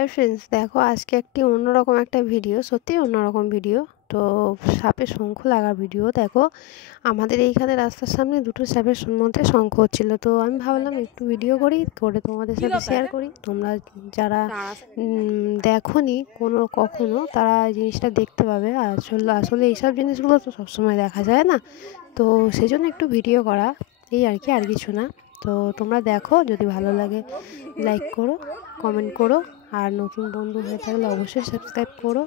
Hi friends, দেখো আজকে একটি অন্যরকম একটা ভিডিও, সত্যি অন্যরকম ভিডিও। তো সাপে শঙ্খ লাগার ভিডিও। দেখো আমাদের এইখানে রাস্তার সামনে দুটো সাপের মধ্যে শঙ্খ হচ্ছিল, তো আমি ভাবলাম একটু ভিডিও করে তোমাদের সাথে শেয়ার করি। তোমরা যারা দেখোনি কখনো তারা এই জিনিসটা দেখতে পাবে। আসলে আসলে এইসব জিনিসগুলো তো সবসময় দেখা যায় না, তো সেজন্য একটু ভিডিও করা, এই আর কি, আর কিছু না। তো তোমরা দেখো, যদি ভালো লাগে লাইক করো, কমেন্ট করো, আর নতুন বন্ধু হয়ে থাকলে অবশ্যই সাবস্ক্রাইব করো।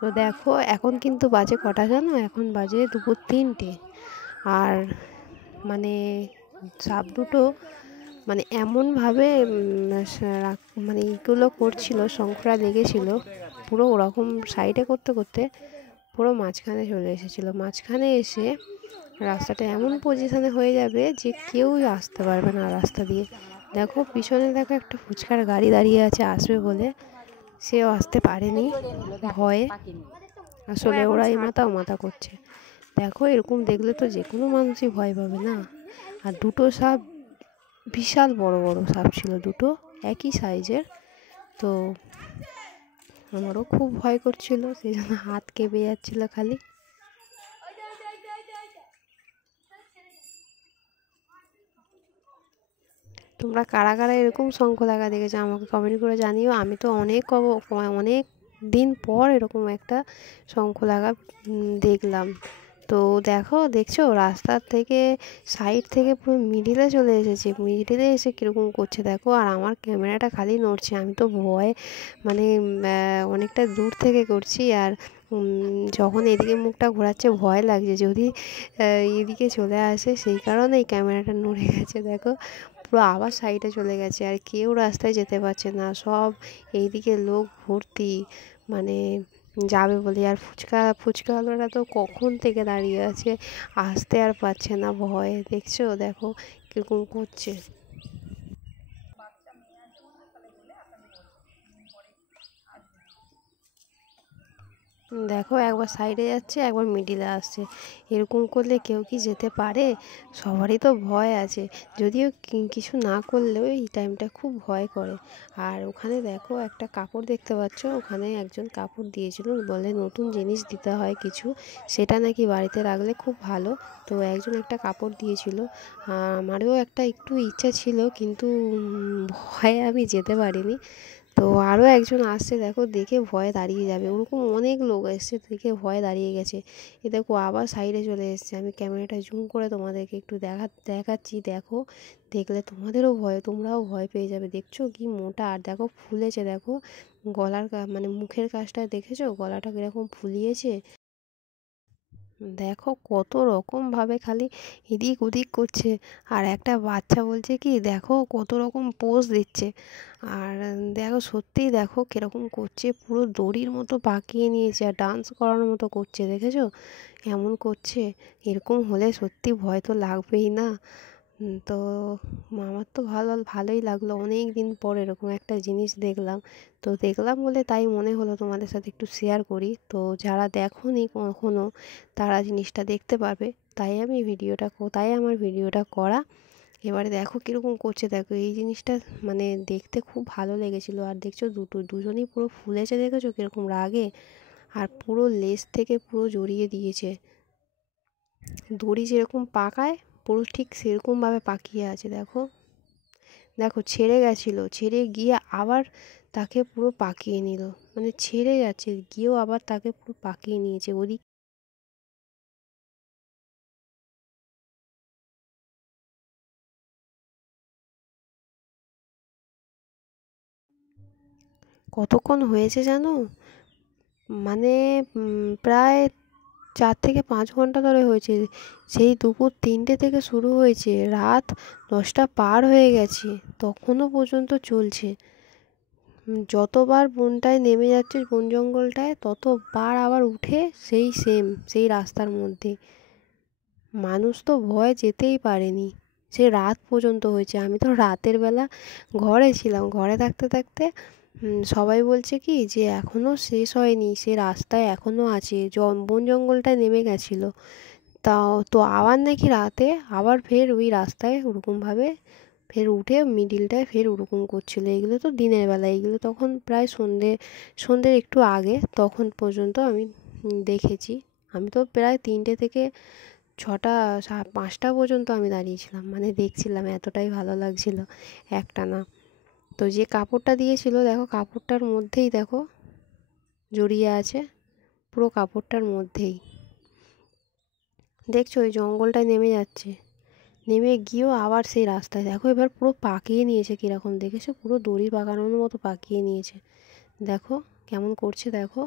তো দেখো এখন কিন্তু বাজে কটা জানো, এখন বাজে দুপুর 3টে। আর মানে সাপ দুটো মানে এমনভাবে মানে এইগুলো করছিল, শঙ্খরা লেগেছিল পুরো ওরকম সাইডে করতে করতে পুরো মাঝখানে চলে এসেছিলো। মাঝখানে এসে রাস্তাটা এমন পজিশানে হয়ে যাবে যে কেউই আসতে পারবে না রাস্তা দিয়ে। দেখো পিছনে দেখো একটা ফুচকার গাড়ি দাঁড়িয়ে আছে, আসবে বলে, সেও আসতে পারেনি ভয়ে। আসলে ওরা এই মাথা ও মাথা করছে। দেখো এরকম দেখলে তো যে কোনো মানুষই ভয় পাবে না। আর দুটো সাপ, বিশাল বড় বড় সাপ ছিল দুটো, একই সাইজের। তো আমারও খুব ভয় করছিল, সেই জন্য হাত কেঁপে যাচ্ছিল খালি। তোমরা কারা কারা এরকম শঙ্খ লাগা দেখেছো আমাকে কমেন্ট করে জানিও। আমি তো অনেক দিন পর এরকম একটা শঙ্খ লাগা দেখলাম। তো দেখছো রাস্তার থেকে সাইড থেকে পুরো মিডিলে চলে এসেছে, মিডিলে এসে কীরকম করছে দেখো। আর আমার ক্যামেরাটা খালি নড়ছে, আমি তো ভয়ে মানে অনেকটা দূর থেকে করছি। আর যখন এদিকে মুখটা ঘোরাচ্ছে ভয় লাগছে যদি এদিকে চলে আসে, সেই কারণে এই ক্যামেরাটা নড়ে গেছে। দেখো পুরো আবার সাইডে চলে গেছে, আর কেউ রাস্তায় যেতে পারছে না, সব এইদিকে লোক ভর্তি, মানে যাবে বলে। আর ফুচকাওয়ালারা তো কখন থেকে দাঁড়িয়ে আছে, আসতে আর পারছে না ভয়ে। দেখো কীরকম করছে। দেখো একবার সাইডে যাচ্ছে, একবার মিডিলে আসছে, এরকম করলে কেউ কি যেতে পারে? সবারই তো ভয় আছে, যদিও কিছু না করলেও এই টাইমটা খুব ভয় করে। আর ওখানে দেখো একটা কাপড় দেখতে পাচ্ছ, ওখানে একজন কাপড় দিয়েছিল, বলে নতুন জিনিস দিতে হয় কিছু, সেটা নাকি বাড়িতে রাখলে খুব ভালো। তো একজন একটা কাপড় দিয়েছিল, আমারও একটা একটু ইচ্ছা ছিল, কিন্তু ভয়ে আমি যেতে পারিনি। তো আরও একজন আসছে, দেখো দেখে ভয়ে দাঁড়িয়ে যাবে, ওরকম অনেক লোক এসছে, দেখে ভয়ে দাঁড়িয়ে গেছে। এ দেখো আবার সাইডে চলে এসছে। আমি ক্যামেরাটা জুম করে তোমাদেরকে একটু দেখাচ্ছি। দেখো দেখলে তোমাদেরও তোমরাও ভয় পেয়ে যাবে। দেখছো কি মোটা, আর দেখো ফুলেছে, দেখো গলার মানে মুখের কাছটা দেখেছো গলাটা কীরকম ফুলিয়েছে। দেখো কত রকমভাবে খালি এদিক ওদিক করছে। আর একটা বাচ্চা বলছে কি, দেখো কত রকম পোজ দিচ্ছে। আর দেখো সত্যিই দেখো কীরকম করছে, পুরো দড়ির মতো পাকিয়ে নিয়েছে আর ডান্স করানোর মতো করছে, দেখেছো এমন করছে। এরকম হলে সত্যি ভয় তো লাগবেই না। তো আমার তো ভালোই লাগলো, অনেক দিন পর এরকম একটা জিনিস দেখলাম। তো দেখলাম বলে তাই মনে হলো তোমাদের সাথে একটু শেয়ার করি। তো যারা দেখোনি কখনো তারা জিনিসটা দেখতে পারবে, তাই আমার ভিডিওটা করা। এবারে দেখো কীরকম করছে, দেখো এই জিনিসটা মানে দেখতে খুব ভালো লেগেছিলো। আর দেখছো দুজনেই পুরো ফুলেছে, দেখেছো কীরকম রাগে, আর পুরো লেজ থেকে পুরো জড়িয়ে দিয়েছে। দড়ি যেরকম পাকায় পুরো ঠিক সেরকমভাবে পাকিয়ে আছে। দেখো দেখো ছেড়ে গেছিলো, ছেড়ে গিয়ে আবার তাকে পুরো পাকিয়ে নিল, মানে ছেড়ে যাচ্ছে গিয়েও আবার তাকে পুরো পাকিয়ে নিয়েছে। ওদিক কতক্ষণ হয়েছে জানো, মানে প্রায় 4 থেকে 5 ঘন্টা ধরে হয়েছে। সেই দুপুর 3টে থেকে শুরু হয়েছে, রাত 10টা পার হয়ে গেছে, তখনও পর্যন্ত চলছে। যতবার বনটায় নেমে যাচ্ছে, বন জঙ্গলটায়, ততবার আবার উঠে সেই রাস্তার মধ্যে। মানুষ তো ভয়ে যেতেই পারেনি, সে রাত পর্যন্ত হয়েছে। আমি তো রাতের বেলা ঘরে ছিলাম, ঘরে থাকতে থাকতে সবাই বলছে কি যে এখনও শেষ হয়নি, সে রাস্তায় এখনও আছে, বন জঙ্গলটায় নেমে গেছিলো। তাও তো আবার নাকি রাতে আবার ফের ওই রাস্তায় ওরকমভাবে ফের উঠে মিডিলটায় ফের ওরকম করছিল। এগুলো তো দিনের বেলা, এগুলো তখন প্রায় সন্ধ্যের একটু আগে, তখন পর্যন্ত আমি দেখেছি। আমি তো প্রায় 3টে থেকে 6টা 5টা পর্যন্ত আমি দাঁড়িয়েছিলাম, মানে দেখছিলাম, এতটাই ভালো লাগছিল একটানা। তো যে কাপড়টা দিয়েছিল দেখো, কাপড়টার মধ্যেই দেখো জড়িয়ে আছে, পুরো কাপড়টার মধ্যেই। দেখছো ওই জঙ্গলটায় নেমে যাচ্ছে, নেমে গিয়েও আবার সেই রাস্তায় দেখো এবার পুরো পাকিয়ে নিয়েছে। কীরকম দেখেছো, পুরো দড়ি পাকানোর মতো পাকিয়ে নিয়েছে। দেখো কেমন করছে দেখো।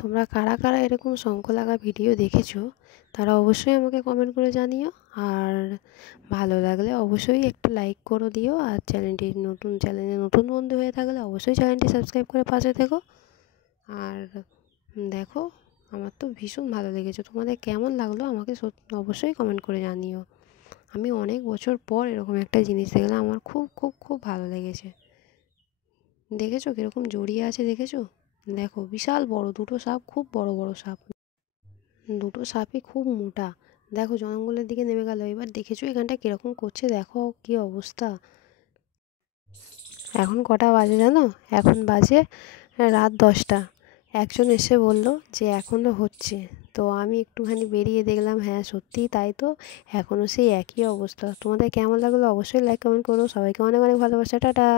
তোমরা কারা কারা এরকম শঙ্খ লাগা ভিডিও দেখেছো তারা অবশ্যই আমাকে কমেন্ট করে জানিও। আর ভালো লাগলে অবশ্যই একটা লাইক করে দিও। আর চ্যানেলে নতুন বন্ধু হয়ে থাকলে অবশ্যই চ্যানেলটি সাবস্ক্রাইব করে পাশে থেকো। আর দেখো আমার তো ভীষণ ভালো লেগেছে, তোমাদের কেমন লাগলো আমাকে অবশ্যই কমেন্ট করে জানিও। আমি অনেক বছর পর এরকম একটা জিনিস দেখলাম, আমার খুব খুব খুব ভালো লেগেছে। দেখেছো কীরকম জড়িয়ে আছে, দেখেছো? দেখো বিশাল বড় দুটো সাপ, খুব বড় বড় সাপ, দুটো সাপই খুব মোটা। দেখো জঙ্গলের দিকে নেমে গেল। এবার দেখেছো এখানটা কীরকম করছে, দেখো কী অবস্থা। এখন কটা বাজে জানো? এখন বাজে রাত 10টা। একজন এসে বলল যে এখনও হচ্ছে। তো আমি একটুখানি বেরিয়ে দেখলাম, হ্যাঁ সত্যিই তাই তো, এখনও সেই একই অবস্থা। তোমাদের কেমন লাগলো অবশ্যই লাইক কমেন্ট করো। সবাইকে অনেক অনেক ভালোবাসা, টাটা।